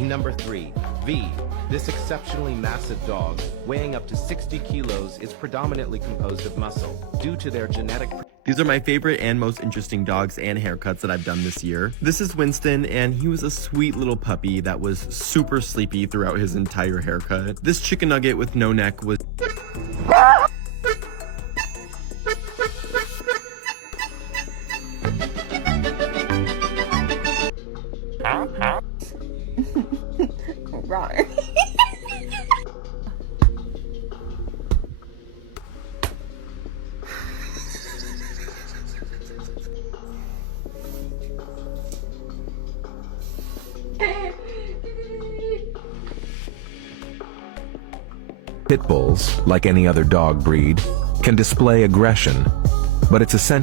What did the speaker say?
Number 3, V. This exceptionally massive dog, weighing up to 60 kilos, is predominantly composed of muscle. Due to their genetic... These are my favorite and most interesting dogs and haircuts that I've done this year. This is Winston, and he was a sweet little puppy that was super sleepy throughout his entire haircut. This chicken nugget with no neck was... Wrong. Pit bulls, like any other dog breed, can display aggression, but it's essential